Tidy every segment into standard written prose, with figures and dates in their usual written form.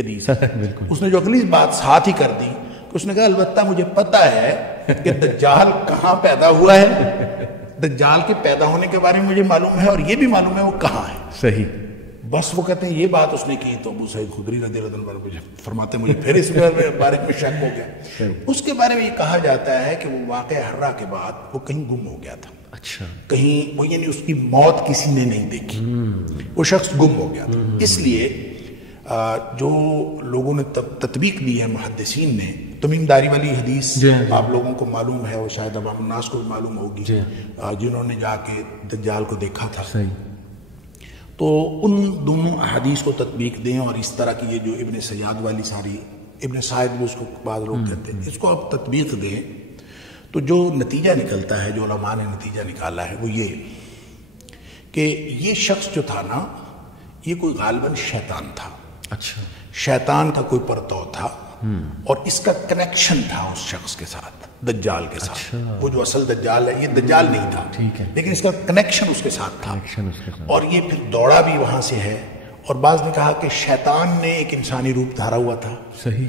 حدیث اس نے جو اگلی بات ساتھ ہی کر دی کہ اس نے کہا البتہ مجھے پتا ہے کہ دجال کہاں پیدا ہوا ہے، دجال کے پیدا ہونے کے بارے میں مجھے معلوم ہے، اور یہ بھی معلوم ہے وہ کہاں ہے. صحیح. بس وہ کہتے ہیں یہ بات اس نے کی تو ابو سعید خدری رضی اللہ عنہ مجھے فرماتے مجھے پھر اس بارے میں شک ہو گیا. اس کے بارے میں یہ کہا جاتا ہے کہ وہ واقعہ حرہ کے بعد وہ کہیں گم ہو گیا تھا. اچھا. کہیں وہ یعنی اس کی موت کسی نے نہیں دیکھی، وہ شخص گم ہو گیا تھا. اس لیے جو لوگوں نے تطبیق دی ہے محدثین نے، تمیم داری والی حدیث آپ لوگوں کو معلوم ہے، وہ شاید عوام الناس کو بھی معلوم ہوگی، جنہوں نے جا کے دجال کو دیکھا تھا. تو ان دونوں احادیث کو تطبیق دیں، اور اس طرح کی یہ جو ابن سیاد والی ساری، ابن سعید بھی اس کو بعض لوگ کہتے ہیں، اس کو آپ تطبیق دیں تو جو نتیجہ نکلتا ہے، جو علماء نے نتیجہ نکالا ہے، وہ یہ کہ یہ شخص جو تھا نا، یہ کوئی غالباً شیطان تھا. اچھا. شیطان کا کوئی پرتو تھا، اور اس کا کنیکشن تھا اس شخص کے ساتھ، دجال کے ساتھ. وہ جو اصل دجال ہے، یہ دجال نہیں تھا، لیکن اس کا کنیکشن اس کے ساتھ تھا، اور یہ پھر دوڑا بھی وہاں سے ہے. اور بعض نے کہا کہ شیطان نے ایک انسانی روپ دھارا ہوا تھا. صحیح.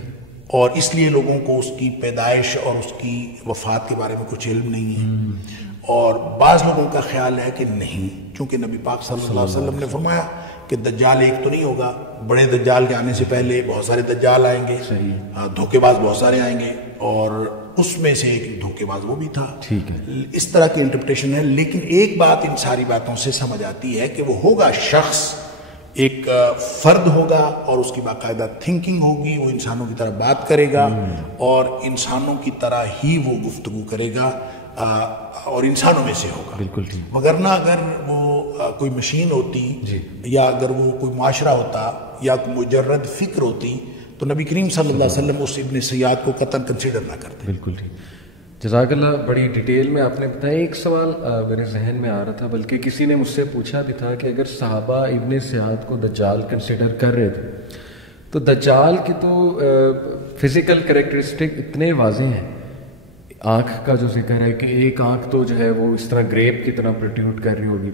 اور اس لیے لوگوں کو اس کی پیدائش اور اس کی وفات کے بارے میں کچھ علم نہیں ہے. اور بعض لوگوں کا خیال ہے کہ نہیں، چونکہ نبی پاک صلی اللہ علیہ وسلم نے فرمایا کہ دجال ایک تو نہیں ہوگا، بڑے دجال کے آنے سے پہلے بہت سارے دجال آئیں گے، دھوکے باز بہت سارے آئیں گے، اور اس میں سے ایک دھوکے باز وہ بھی تھا. ٹھیک ہے. اس طرح کی انٹرپریٹیشن ہے. لیکن ایک بات ان ساری باتوں سے سمجھ آتی ہے کہ وہ ہوگا شخص، ایک فرد ہوگا، اور اس کی باقاعدہ تھنکنگ ہوگی، وہ انسانوں کی طرح بات کرے گا، اور انسانوں کی طرح ہی وہ گفتگو کرے گا، اور انسانوں میں سے ہوگا. بالکل ٹھیک. مگر نہ اگر وہ کوئی مشین ہوتی، یا اگر وہ کوئی معاشرہ ہوتا، یا مجرد فکر ہوتی، تو نبی کریم صلی اللہ علیہ وسلم اس ابن سیاد کو قطعاً کنسیڈر نہ کرتے. بالکل ٹھیک. جزاک اللہ. بڑی ڈیٹیل میں آپ نے بتایا. ایک سوال میرے ذہن میں آ رہا تھا، بلکہ کسی نے مجھ سے پوچھا بھی تھا کہ اگر صحابہ ابن سیاد کو دجال کنسیڈر کر رہے تھے تو دجال کی تو فزیکل کریکٹرسٹک اتنے واضح ہیں. آنکھ کا جو ذکر ہے کہ ایک آنکھ تو جو ہے وہ اس طرح گریپ کی طرح پروٹیوٹ کر رہی ہوگی،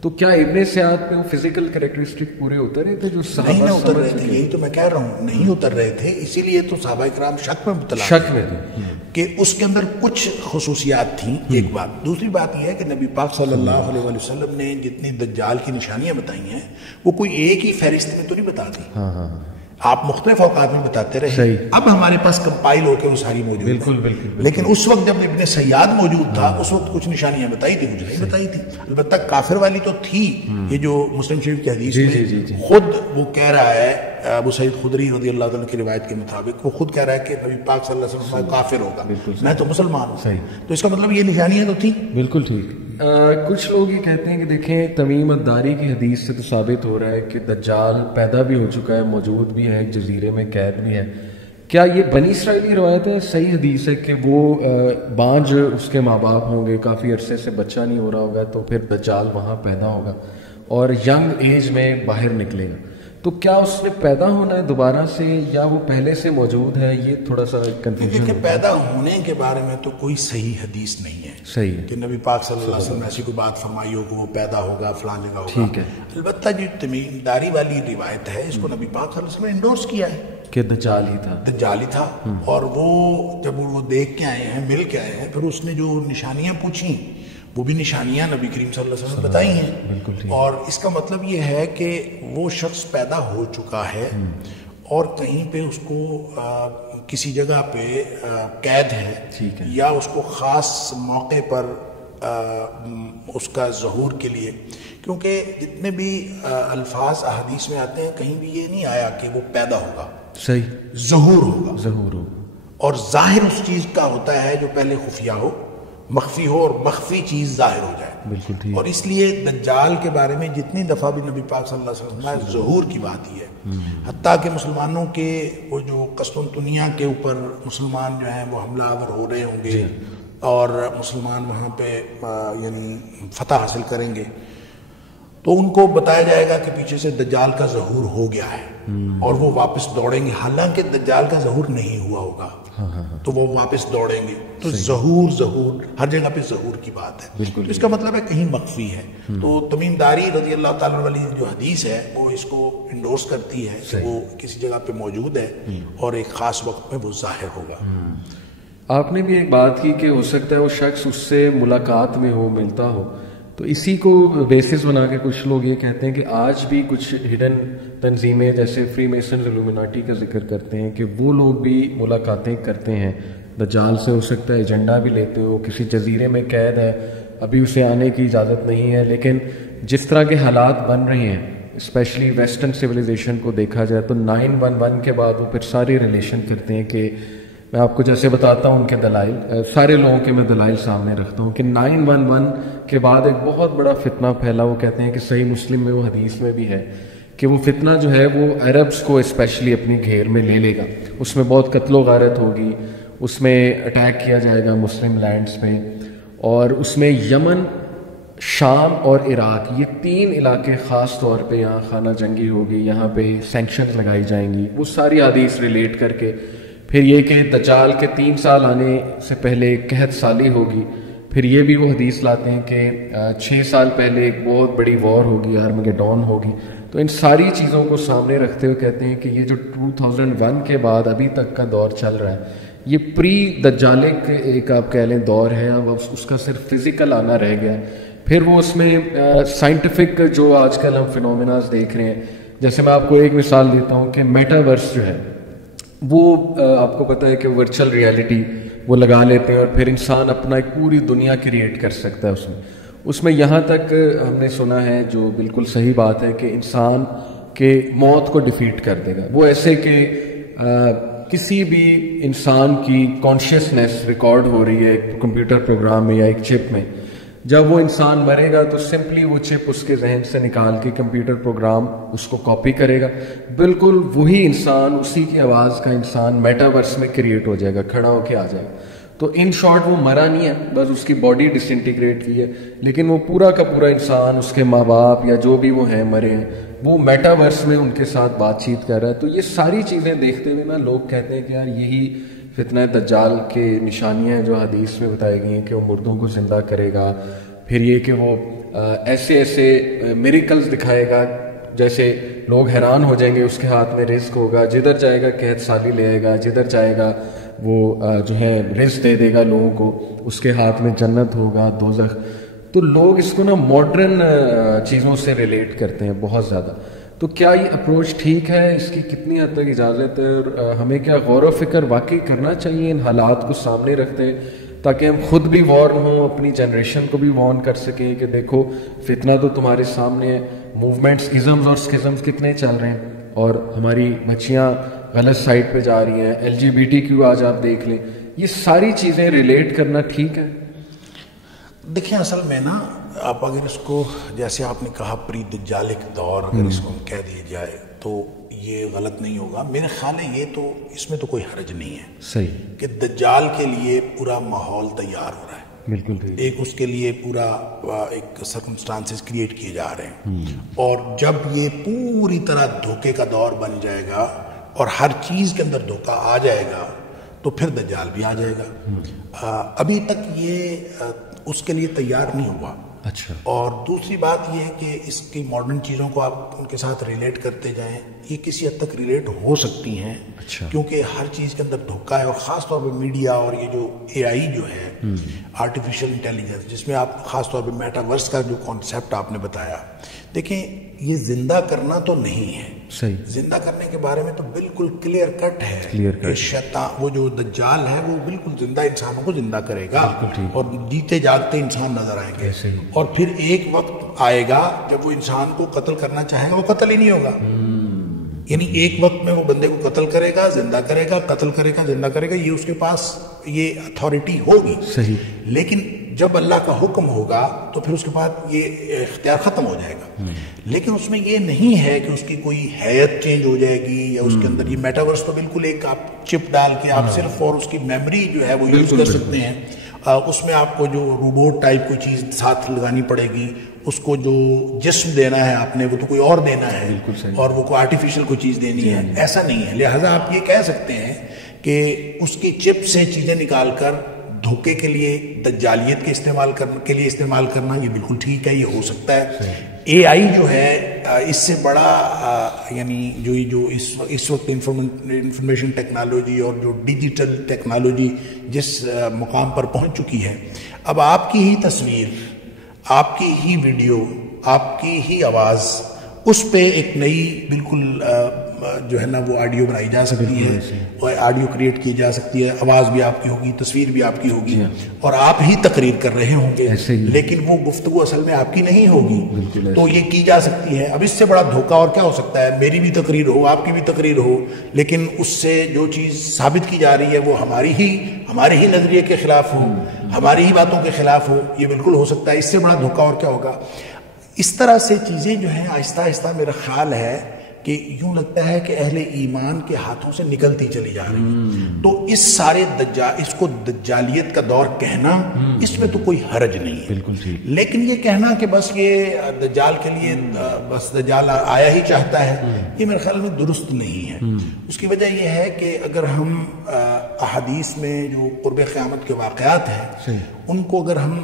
تو کیا ابن سیاد پہ وہ فزیکل کریکٹرسٹک پورے اتر رہے تھے جو صحابہ نہیں اتر رہے تھے؟ یہی تو میں کہہ رہا ہوں، نہیں اتر رہے تھے. اسی لیے تو صحابہ کرام شک میں مبتلا، شک میں تھے کہ اس کے اندر کچھ خصوصیات تھیں. ایک بات. دوسری بات یہ ہے کہ نبی پاک صلی اللہ علیہ وسلم نے جتنی دجال کی نشانیاں بتائی ہیں، وہ کوئی ایک ہی فہرست میں تو نہیں بتا دی. آپ مختلف اوقات میں بتاتے رہے. اب ہمارے پاس کمپائل ہو کے وہ ساری موجود ہیں. بالکل. لیکن اس وقت جب ابن سیاد موجود تھا، اس وقت کچھ نشانیاں بتائی تھی، کچھ نہیں بتائی تھی. البتہ کافر والی تو تھی. یہ جو مسلم شریف کی حدیث میں خود وہ کہہ رہا ہے، ابو سعید خدری رضی اللہ عنہ کی روایت کے مطابق وہ خود کہہ رہا ہے کہ نبی پاک صلی اللہ علیہ وسلم کافر ہوگا، میں تو مسلمان ہوں. تو اس کا مطلب یہ نشانیاں تو تھیں. بالکل ٹھیک. کچھ لوگ یہ کہتے ہیں کہ دیکھیں تمیم الداری کی حدیث سے تو ثابت ہو رہا ہے کہ دجال پیدا بھی ہو چکا ہے، موجود بھی ہے، ایک جزیرے میں قید بھی ہے. کیا یہ بنی اسرائیلی روایت ہے؟ صحیح حدیث ہے کہ وہ بانجھ اس کے ماں باپ ہوں گے، کافی عرصے سے بچہ نہیں ہو رہا ہوگا، تو پھر دجال وہاں پیدا ہوگا اور ینگ ایج میں باہر نکلے گا. تو کیا اس نے پیدا ہونا ہے دوبارہ سے، یا وہ پہلے سے موجود ہے؟ یہ تھوڑا سا کنفیوژن. کہ پیدا ہونے کے بارے میں تو کوئی صحیح حدیث نہیں ہے. صحیح کہ نبی پاک صلی اللہ علیہ وسلم نے ایسی کوئی بات فرمائی ہو کہ وہ پیدا ہوگا فلاں جگہ ہوگا. ٹھیک ہے. البتہ جو تمیم داری والی روایت ہے، اس کو نبی پاک صلی اللہ علیہ وسلم نے انڈورس کیا ہے کہ دجال ہی تھا. دجال ہی تھا. اور وہ جب وہ دیکھ کے آئے ہیں، مل کے آئے ہیں، پھر اس نے جو نشانیاں پوچھیں وہ بھی نشانیاں نبی کریم صلی اللہ علیہ وسلم نے بتائی ہیں. اور اس کا مطلب یہ ہے کہ وہ شخص پیدا ہو چکا ہے، اور کہیں پہ اس کو کسی جگہ پہ قید ہے، یا اس کو خاص موقع پر اس کا ظہور کے لیے. کیونکہ جتنے بھی الفاظ احادیث میں آتے ہیں، کہیں بھی یہ نہیں آیا کہ وہ پیدا ہوگا. صحیح. ظہور ہوگا. ظہور ہو. اور ظاہر اس چیز کا ہوتا ہے جو پہلے خفیہ ہو، مخفی ہو، اور مخفی چیز ظاہر ہو جائے. بالکل ٹھیک. اور اس لیے دجال کے بارے میں جتنی دفعہ بھی نبی پاک صلی اللہ علیہ وسلم نے ظہور کی بات ہی ہے. حتیٰ کہ مسلمانوں کے وہ جو قسطنطنیہ کے اوپر مسلمان جو ہیں وہ حملہ آور ہو رہے ہوں گے، اور مسلمان وہاں پہ یعنی فتح حاصل کریں گے، تو ان کو بتایا جائے گا کہ پیچھے سے دجال کا ظہور ہو گیا ہے، اور وہ واپس دوڑیں گے. حالانکہ دجال کا ظہور نہیں ہوا ہوگا، تو وہ واپس دوڑیں گے. تو ظہور ہر جگہ پہ ظہور کی بات ہے. اس کا مطلب ہے کہیں مخفی ہے. تو تمیم داری رضی اللہ تعالیٰ والی جو حدیث ہے وہ اس کو انڈورس کرتی ہے کہ وہ کسی جگہ پہ موجود ہے اور ایک خاص وقت میں وہ ظاہر ہوگا. آپ نے بھی ایک بات کی کہ ہو سکتا ہے وہ شخص اس سے ملاقات میں ہو, ملتا ہو, تو اسی کو بیسس بنا کے کچھ لوگ یہ کہتے ہیں کہ آج بھی کچھ ہڈن تنظیمیں جیسے فری میسنز الومناٹی کا ذکر کرتے ہیں کہ وہ لوگ بھی ملاقاتیں کرتے ہیں دجال سے. ہو سکتا ہے ایجنڈا بھی لیتے ہو, کسی جزیرے میں قید ہے, ابھی اسے آنے کی اجازت نہیں ہے, لیکن جس طرح کے حالات بن رہے ہیں اسپیشلی ویسٹرن سویلائزیشن کو دیکھا جائے تو 9/11 کے بعد وہ پھر ساری ریلیشن کرتے ہیں کہ میں آپ کو جیسے بتاتا ہوں ان کے دلائل, سارے لوگوں کے میں دلائل سامنے رکھتا ہوں کہ 9/11 کے بعد ایک بہت بڑا فتنہ پھیلا. وہ کہتے ہیں کہ صحیح مسلم میں وہ حدیث میں بھی ہے کہ وہ فتنہ جو ہے وہ عربز کو اسپیشلی اپنی گھیر میں لے لے گا, اس میں بہت قتل و غارت ہوگی, اس میں اٹیک کیا جائے گا مسلم لینڈز پہ, اور اس میں یمن, شام اور عراق یہ 3 علاقے خاص طور پہ یہاں خانہ جنگی ہوگی, یہاں پہ سینکشنز لگائی جائیں گی. وہ ساری حدیث ریلیٹ کر کے پھر یہ کہ دجال کے 3 سال آنے سے پہلے قحط سالی ہوگی. پھر یہ بھی وہ حدیث لاتے ہیں کہ 6 سال پہلے ایک بہت بڑی وار ہوگی, آرمگیڈون ہوگی. تو ان ساری چیزوں کو سامنے رکھتے ہوئے کہتے ہیں کہ یہ جو 2001 کے بعد ابھی تک کا دور چل رہا ہے یہ پری دجالک ایک آپ کہہ لیں دور ہے, اب اس کا صرف فزیکل آنا رہ گیا ہے. پھر وہ اس میں سائنٹیفک جو آج کل ہم فینومیناز دیکھ رہے ہیں, جیسے میں آپ کو ایک مثال دیتا ہوں کہ میٹاورس جو ہے وہ آپ کو پتہ ہے کہ ورچوئل ریالٹی وہ لگا لیتے ہیں اور پھر انسان اپنا ایک پوری دنیا کریٹ کر سکتا ہے اس میں یہاں تک ہم نے سنا ہے جو بالکل صحیح بات ہے کہ انسان کے موت کو ڈیفیٹ کر دے گا. وہ ایسے کہ کسی بھی انسان کی کانشیسنیس ریکارڈ ہو رہی ہے ایک کمپیوٹر پروگرام میں یا ایک چپ میں, جب وہ انسان مرے گا تو سمپلی وہ چپ اس کے ذہن سے نکال کے کمپیوٹر پروگرام اس کو کاپی کرے گا, بالکل وہی انسان, اسی کی آواز کا انسان میٹاورس میں کریٹ ہو جائے گا, کھڑا ہو کے آ جائے گا. تو ان شارٹ وہ مرا نہیں ہے, بس اس کی باڈی ڈس انٹیگریٹ کی ہے, لیکن وہ پورا کا پورا انسان, اس کے ماں باپ یا جو بھی وہ ہیں مرے ہیں, وہ میٹاورس میں ان کے ساتھ بات چیت کر رہا ہے. تو یہ ساری چیزیں دیکھتے ہوئے نا لوگ کہتے ہیں کہ یار یہی فتنہ دجال کے نشانیاں ہیں جو حدیث میں بتائی گئی ہیں کہ وہ مردوں کو زندہ کرے گا. پھر یہ کہ وہ ایسے ایسے میریکلز دکھائے گا جیسے لوگ حیران ہو جائیں گے, اس کے ہاتھ میں رزق ہوگا, جدھر جائے گا قحط سالی لے آئے گا, جدھر جائے گا وہ جو ہے رزق دے دے گا لوگوں کو, اس کے ہاتھ میں جنت ہوگا, دوزخ. تو لوگ اس کو نا ماڈرن چیزوں سے ریلیٹ کرتے ہیں بہت زیادہ. تو کیا یہ اپروچ ٹھیک ہے, اس کی کتنی حد تک اجازت ہے, اور ہمیں کیا غور و فکر واقعی کرنا چاہیے ان حالات کو سامنے رکھتے ہیں تاکہ ہم خود بھی وارن ہوں, اپنی جنریشن کو بھی وارن کر سکیں کہ دیکھو فتنہ تو تمہارے سامنے ہے, موومنٹس ازمز اور سکزمز کتنے چل رہے ہیں, اور ہماری بچیاں غلط سائٹ پہ جا رہی ہیں, LGBTQ آج آپ دیکھ لیں, یہ ساری چیزیں ریلیٹ کرنا ٹھیک ہے؟ دیکھیں اصل میں نا آپ اگر اس کو جیسے آپ نے کہا پری دجالک دور اگر اس کو ہم کہہ دیا جائے تو یہ غلط نہیں ہوگا. میرے خیال ہے یہ تو اس میں تو کوئی حرج نہیں ہے صحیح کہ دجال کے لیے پورا ماحول تیار ہو رہا ہے, بالکل ایک اس کے لیے پورا ایک سرکمسٹانسز کریٹ کیے جا رہے ہیں, اور جب یہ پوری طرح دھوکے کا دور بن جائے گا اور ہر چیز کے اندر دھوکا آ جائے گا تو پھر دجال بھی آ جائے گا. ابھی تک یہ اس کے لیے تیار نہیں ہوا. اچھا. اور دوسری بات یہ ہے کہ اس کی ماڈرن چیزوں کو آپ ان کے ساتھ ریلیٹ کرتے جائیں, یہ کسی حد تک ریلیٹ ہو سکتی ہیں. اچھا. کیونکہ ہر چیز کے اندر دھوکا ہے, اور خاص طور پہ میڈیا اور یہ جو AI جو ہے آرٹیفیشیل انٹیلیجنس, جس میں آپ خاص طور پہ میٹاورس کا جو کانسیپٹ آپ نے بتایا, دیکھیں یہ زندہ کرنا تو نہیں ہے. صحیح. زندہ کرنے کے بارے میں تو بالکل کلیئر کٹ ہے کہ شیطان وہ جو دجال ہے وہ بالکل زندہ انسانوں کو زندہ کرے گا اور جیتے جاگتے انسان نظر آئیں گے, اور پھر ایک وقت آئے گا جب وہ انسان کو قتل کرنا چاہے گا وہ قتل ہی نہیں ہوگا. یعنی ایک وقت میں وہ بندے کو قتل کرے گا, زندہ کرے گا, قتل کرے گا, زندہ کرے گا, یہ اس کے پاس یہ اتھارٹی ہوگی. صحیح. لیکن جب اللہ کا حکم ہوگا تو پھر اس کے بعد یہ اختیار ختم ہو جائے گا. لیکن اس میں یہ نہیں ہے کہ اس کی کوئی حیت چینج ہو جائے گی یا اس کے اندر یہ میٹاورس تو بالکل ایک آپ چپ ڈال کے آپ صرف اور اس کی میموری جو ہے وہ یوز کر سکتے ہیں. اس میں آپ کو جو روبوٹ ٹائپ کوئی چیز ساتھ لگانی پڑے گی, اس کو جو جسم دینا ہے آپ نے وہ تو کوئی اور دینا ہے, اور وہ کوئی آرٹیفیشل کوئی چیز دینی ہے, ایسا نہیں ہے. لہٰذا آپ یہ کہہ سکتے ہیں کہ اس کی چپ سے چیزیں نکال کر دھوکے کے لیے, دجالیت کے استعمال کرنے کے لیے استعمال کرنا یہ بالکل ٹھیک ہے, یہ ہو سکتا ہے. AI جو ہے اس سے بڑا یعنی جو اس وقت انفارمیشن ٹیکنالوجی اور جو ڈیجیٹل ٹیکنالوجی جس مقام پر پہنچ چکی ہے، اب آپ کی ہی تصویر، آپ کی ہی ویڈیو، آپ کی ہی آواز، اس پہ ایک نئی بالکل جو ہے نا وہ آڈیو بنائی جا سکتی ہے، اور آڈیو کریٹ کی جا سکتی ہے، آواز بھی آپ کی ہوگی، تصویر بھی آپ کی ہوگی، اور آپ ہی تقریر کر رہے ہوں گے، لیکن وہ گفتگو اصل میں آپ کی نہیں ہوگی، تو یہ کی جا سکتی ہے۔ اب اس سے بڑا دھوکہ اور کیا ہو سکتا ہے؟ میری بھی تقریر ہو، آپ کی بھی تقریر ہو، لیکن اس سے جو چیز ثابت کی جا رہی ہے وہ ہمارے ہی نظریے کے خلاف ہو، ہماری ہی باتوں کے خلاف ہو، یہ بالکل ہو سکتا ہے۔ اس سے بڑا دھوکہ اور کیا ہوگا؟ اس طرح سے چیزیں جو ہیں آہستہ آہستہ میرا خیال ہے کہ یوں لگتا ہے کہ اہل ایمان کے ہاتھوں سے نکلتی چلی جا رہی ہے۔ تو اس سارے اس کو دجالیت کا دور کہنا، اس میں تو کوئی حرج نہیں ہے، بالکل ٹھیک، لیکن یہ کہنا کہ بس یہ دجال کے لیے بس دجال آیا ہی چاہتا ہے، یہ میرے خیال میں درست نہیں ہے۔ اس کی وجہ یہ ہے کہ اگر ہم احادیث میں جو قرب قیامت کے واقعات ہیں ان کو اگر ہم